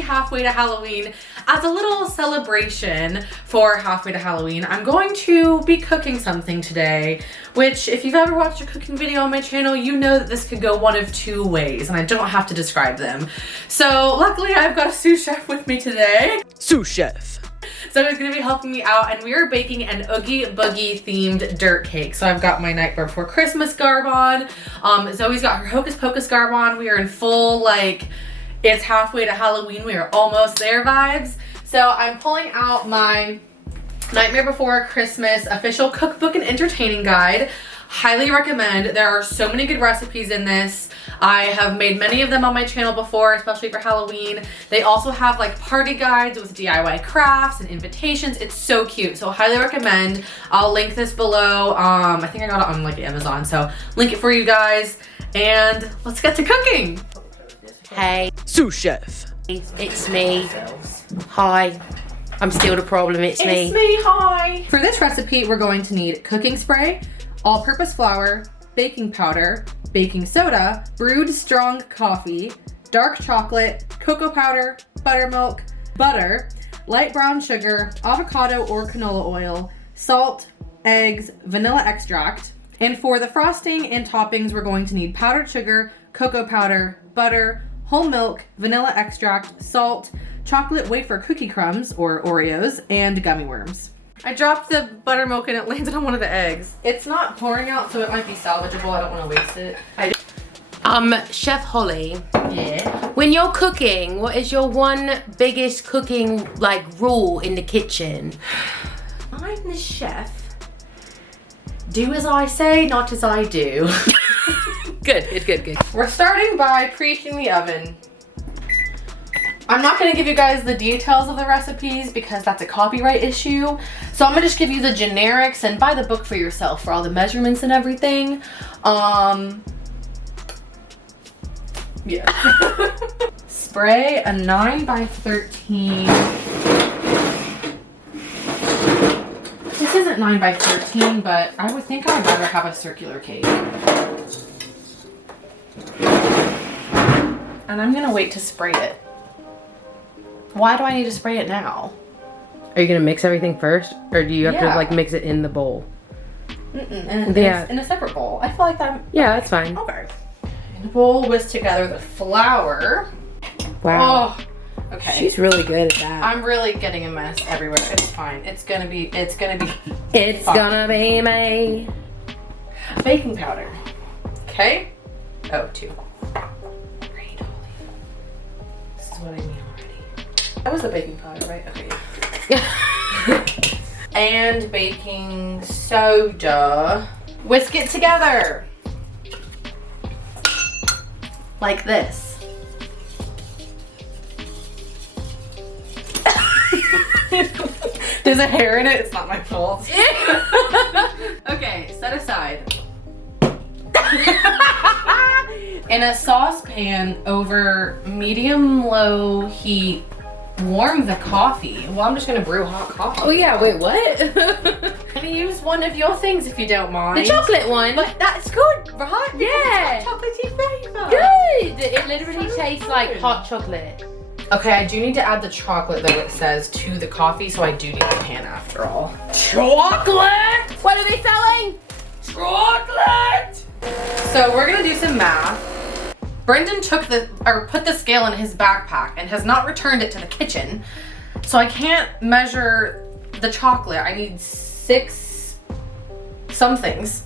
happy halfway to Halloween. As a little celebration for halfway to Halloween, I'm going to be cooking something today, which if you've ever watched a cooking video on my channel, you know that this could go one of two ways, and I don't have to describe them. So luckily I've got a sous chef with me today. Sous chef. So he's gonna be helping me out, and we are baking an Oogie Boogie themed dirt cake. So I've got my Nightmare Before Christmas garb on. Zoe's got her Hocus Pocus garb on. We are in full, like, it's halfway to Halloween, we are almost there vibes. So I'm pulling out my Nightmare Before Christmas official cookbook and entertaining guide. Highly recommend. There are so many good recipes in this. I have made many of them on my channel before, especially for Halloween. They also have like party guides with DIY crafts and invitations. It's so cute, so highly recommend. I'll link this below. I think I got it on like Amazon, so link it for you guys. And let's get to cooking. Hey, Sous chef. it's me. Hi. I'm still the problem, it's me. It's me, hi. For this recipe, we're going to need cooking spray, all-purpose flour, baking powder, baking soda, brewed strong coffee, dark chocolate, cocoa powder, buttermilk, butter, light brown sugar, avocado or canola oil, salt, eggs, vanilla extract. And for the frosting and toppings, we're going to need powdered sugar, cocoa powder, butter, whole milk, vanilla extract, salt, chocolate wafer cookie crumbs or Oreos, and gummy worms. I dropped the buttermilk and it landed on one of the eggs. It's not pouring out, so it might be salvageable. I don't want to waste it. Chef Holly. Yeah. When you're cooking, what is your one biggest cooking like rule in the kitchen? I'm the chef. Do as I say, not as I do. Good. We're starting by preheating the oven. I'm not gonna give you guys the details of the recipes because that's a copyright issue. So I'm gonna just give you the generics and buy the book for yourself for all the measurements and everything. Yeah. Spray a 9x13. This isn't 9x13, but I would think I'd rather have a circular cake. And I'm gonna wait to spray it. Why do I need to spray it now? Are you gonna mix everything first, or do you have to Yeah. like mix it in the bowl? In a separate bowl. I feel like that. Yeah, that's fine. Okay. In a bowl, whisk together the flour. Wow. Oh, okay. She's really good at that. I'm really getting a mess everywhere. It's fine. It's gonna be It's fine. gonna be me. Baking powder. Okay. Oh, 2. Great, Holly. This is what I need already. That was the baking powder, right? Okay. Yeah. And baking soda. Whisk it together. Like this. There's a hair in it. It's not my fault. Okay, set aside. In a saucepan over medium-low heat, warm the coffee. Well, I'm just gonna brew hot coffee. Oh yeah, wait, what? I'm gonna use one of your things if you don't mind. The chocolate one. But that's good, right? Yeah. It's got chocolatey flavor. Good. It literally tastes like hot chocolate. Okay, I do need to add the chocolate, though it says, to the coffee, so I do need the pan after all. Chocolate! What are they selling? Chocolate! So we're gonna do some math. Brendan put the scale in his backpack and has not returned it to the kitchen. So I can't measure the chocolate. I need 6 somethings.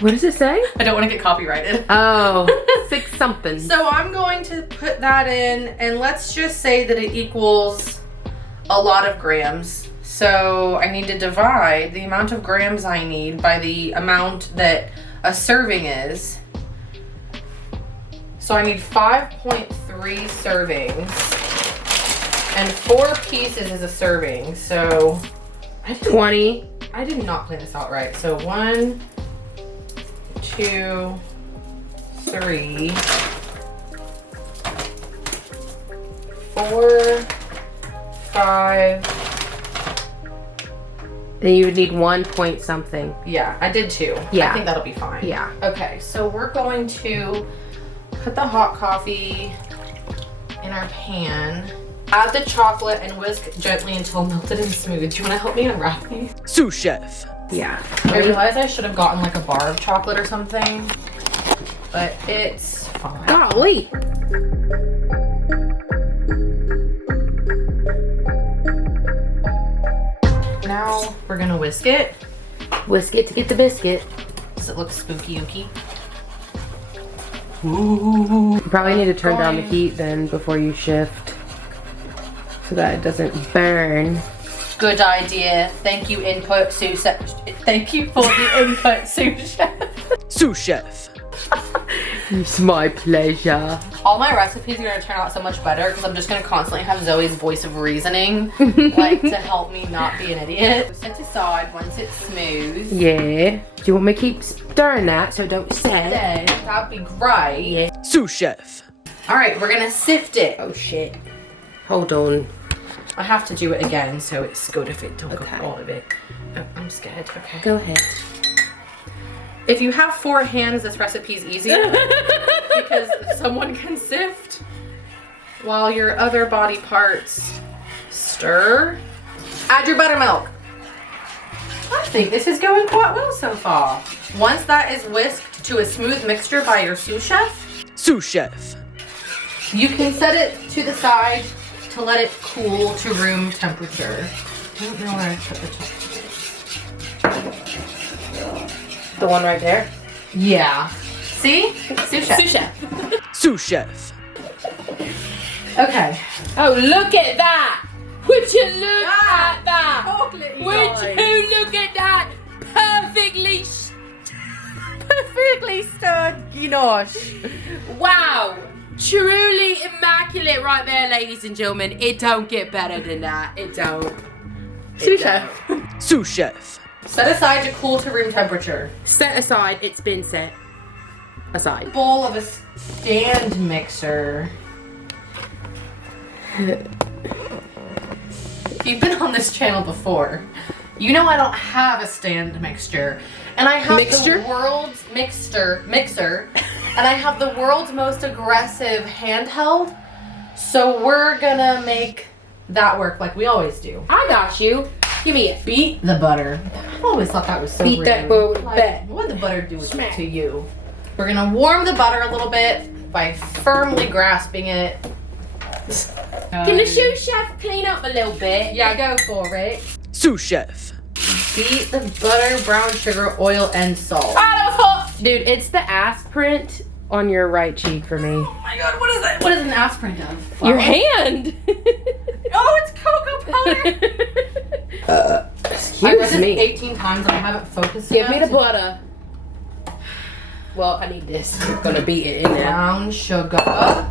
What does it say? I don't want to get copyrighted. Oh, 6 something. So I'm going to put that in, and let's just say that it equals a lot of grams. So I need to divide the amount of grams I need by the amount that a serving is. So I need 5.3 servings, and 4 pieces is a serving. So 20. I did not plan this out right. So 1, 2, 3, 4, 5. Then you would need 1 point something. Yeah, I did 2. Yeah. I think that'll be fine. Yeah. Okay, so we're going to put the hot coffee in our pan. Add the chocolate and whisk gently until melted and smooth. Do you want to help me unwrap these? Sous chef. Yeah. I realized I should have gotten like a bar of chocolate or something, but it's fine. Golly. Now we're gonna whisk it. Whisk it to get the biscuit. Does it look spooky-ooky? You probably need to turn down the heat then before you shift so that it doesn't burn. Good idea. Thank you, input sous chef. Thank you for the input, sous chef. Sous chef. It's my pleasure. All my recipes are gonna turn out so much better because I'm just gonna constantly have Zoe's voice of reasoning, like to help me not be an idiot. Set aside once it's smooth. Yeah. Do you want me to keep stirring that so it don't set? Then that'd be great. Yeah. Sous chef. All right, we're gonna sift it. Oh shit. Hold on. I have to do it again, so it's good if it don't Okay. go all of it. Oh, I'm scared. Okay. Go ahead. If you have 4 hands, this recipe is easier because someone can sift while your other body parts stir. Add your buttermilk. I think this is going quite well so far. Once that is whisked to a smooth mixture by your sous chef, Sous chef. you can set it to the side to let it cool to room temperature. I don't know where I put the top. The one right there? Yeah. See? Sous chef. Sous chef. Sous chef. Okay. Oh, look at that! Would you look at that? Chocolate, you Would guys. you look at that? Perfectly stirred ginoche. Wow. Truly immaculate right there, ladies and gentlemen. It don't get better than that. It don't. Sous chef. Sous chef. Set aside to cool to room temperature. Set aside. It's been set aside. Bowl of a stand mixer. If you've been on this channel before, you know I don't have a stand mixer. And I have Mixture? the world's mixer. And I have the world's most aggressive handheld. So we're gonna make that work like we always do. I got you. Give me it. Beat the butter. I always thought that was so Beat rude. that butter with a Like, bat. what would the butter do Smack. to you? We're gonna warm the butter a little bit by firmly grasping it. Can the sous chef clean up a little bit? Yeah, go for it. Sous chef. Beat the butter, brown sugar, oil, and salt. Ah, that was hot. Dude, it's the ass print on your right cheek for me. Oh my god, what is that? What is an aspirin of? Your hand. Oh, it's cocoa powder. I read Excuse this me. 18 times and I haven't focused Give me enough the butter. Well, I need this. I'm gonna beat it in there. brown sugar.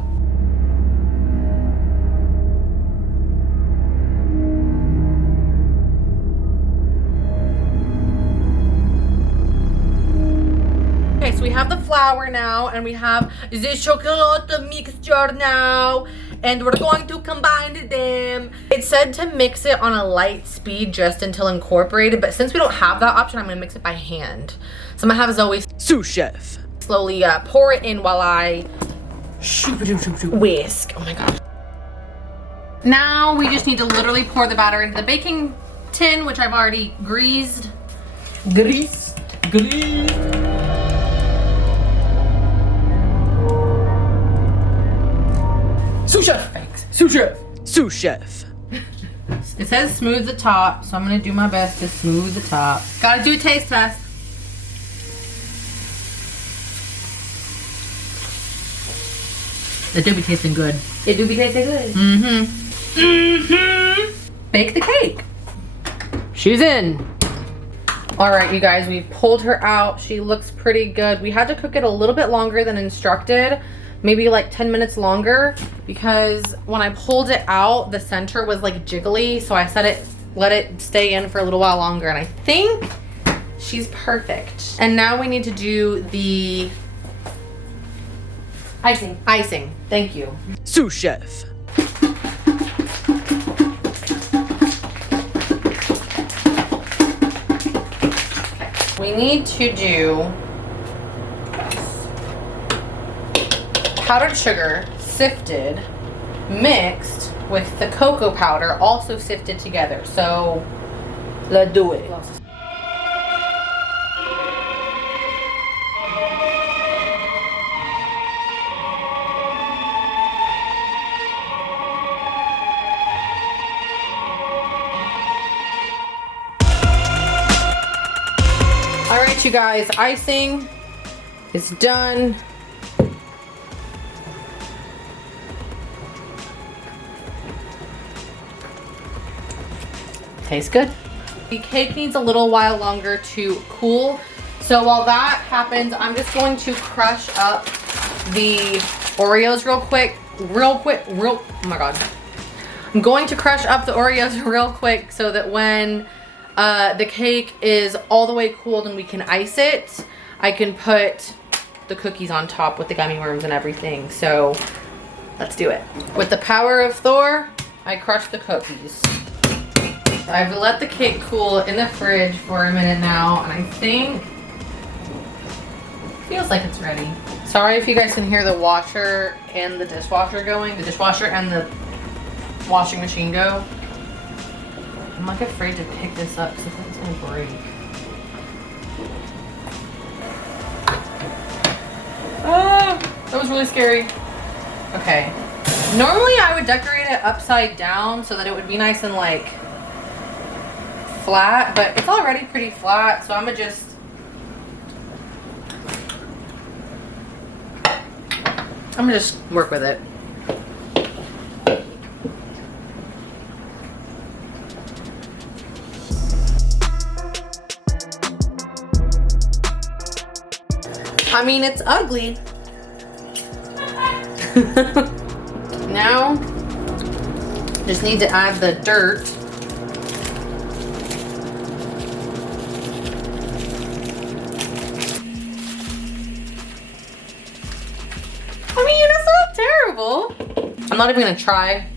Okay, so we have the flour now, and we have the chocolate mixture now, and we're going to combine them. It said to mix it on a light speed just until incorporated, but since we don't have that option, I'm gonna mix it by hand. So I'm gonna have Zoe Sous chef. slowly pour it in while I whisk. Oh my gosh. Now we just need to literally pour the batter into the baking tin, which I've already greased. Grease. Sous chef. Thanks. Sous chef. Sous chef. It says smooth the top, so I'm gonna do my best to smooth the top. Gotta do a taste test. It do be tasting good. It do be tasting good. Bake the cake. She's in. All right, you guys, we pulled her out. She looks pretty good. We had to cook it a little bit longer than instructed, maybe like 10 minutes longer, because when I pulled it out, the center was like jiggly. So I let it stay in for a little while longer, and I think she's perfect. And now we need to do the icing. Thank you. Sous chef. We need to do powdered sugar, sifted, mixed with the cocoa powder, also sifted together. So let's do it. All right, you guys, icing is done. Tastes good. The cake needs a little while longer to cool. So while that happens, I'm just going to crush up the Oreos real quick. Oh my God. I'm going to crush up the Oreos real quick so that when the cake is all the way cooled and we can ice it, I can put the cookies on top with the gummy worms and everything. So let's do it. With the power of Thor, I crushed the cookies. I've let the cake cool in the fridge for a minute now, and I think feels like it's ready. Sorry if you guys can hear the washer and the dishwasher going, the dishwasher and the washing machine go. I'm like afraid to pick this up because I think it's gonna break. Ah, that was really scary. Okay. Normally I would decorate it upside down so that it would be nice and like flat, but it's already pretty flat, so I'm gonna just work with it. I mean, it's ugly. Now, just need to add the dirt. I mean, it's not terrible. I'm not even gonna try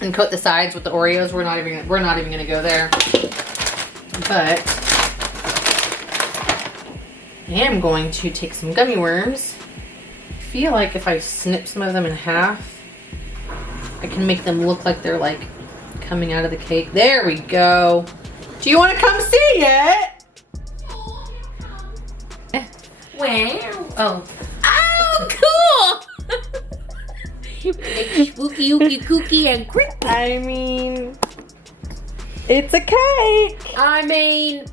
and coat the sides with the Oreos. We're not even gonna go there. But I am going to take some gummy worms. I feel like if I snip some of them in half, I can make them look like they're like coming out of the cake. There we go. Do you want to come see it? Wow. Oh. Oh, cool. Spooky, ookie, kooky, and creepy. I mean, it's a cake. I mean,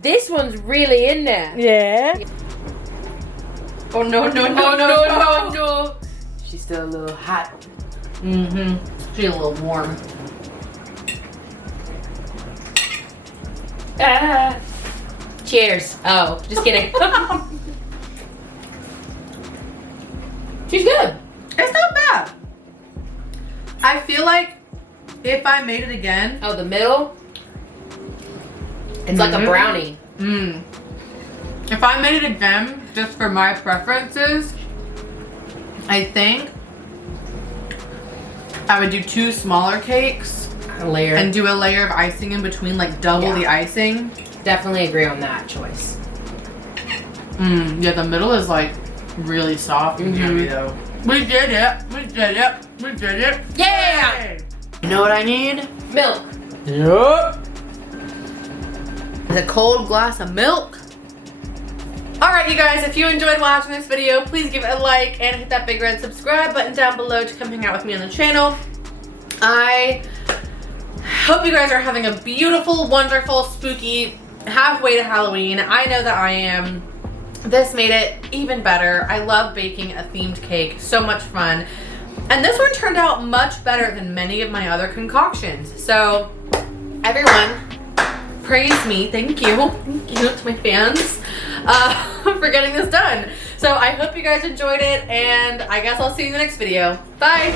this one's really in there. Yeah. Oh no, no, no, no, no. She's still a little hot. Mm-hmm. She's a little warm. Ah. Cheers. Oh, just kidding. She's good. It's not bad. I feel like if I made it again. Oh, the middle? It's like a brownie. Mm. If I made it again, just for my preferences, I think I would do 2 smaller cakes. A layer. And do a layer of icing in between, like double the icing. Definitely agree on that choice. Yeah, the middle is like really soft and yummy though. We did it. We did it. We did it. Yeah! Yay. You know what I need? Milk. Yep. A cold glass of milk. Alright you guys, if you enjoyed watching this video, please give it a like and hit that big red subscribe button down below to come hang out with me on the channel. I hope you guys are having a beautiful, wonderful, spooky halfway to Halloween. I know that I am. This made it even better. I love baking a themed cake. So much fun. And this one turned out much better than many of my other concoctions. So everyone, praise me. Thank you. Thank you to my fans for getting this done. So I hope you guys enjoyed it, and I guess I'll see you in the next video. Bye.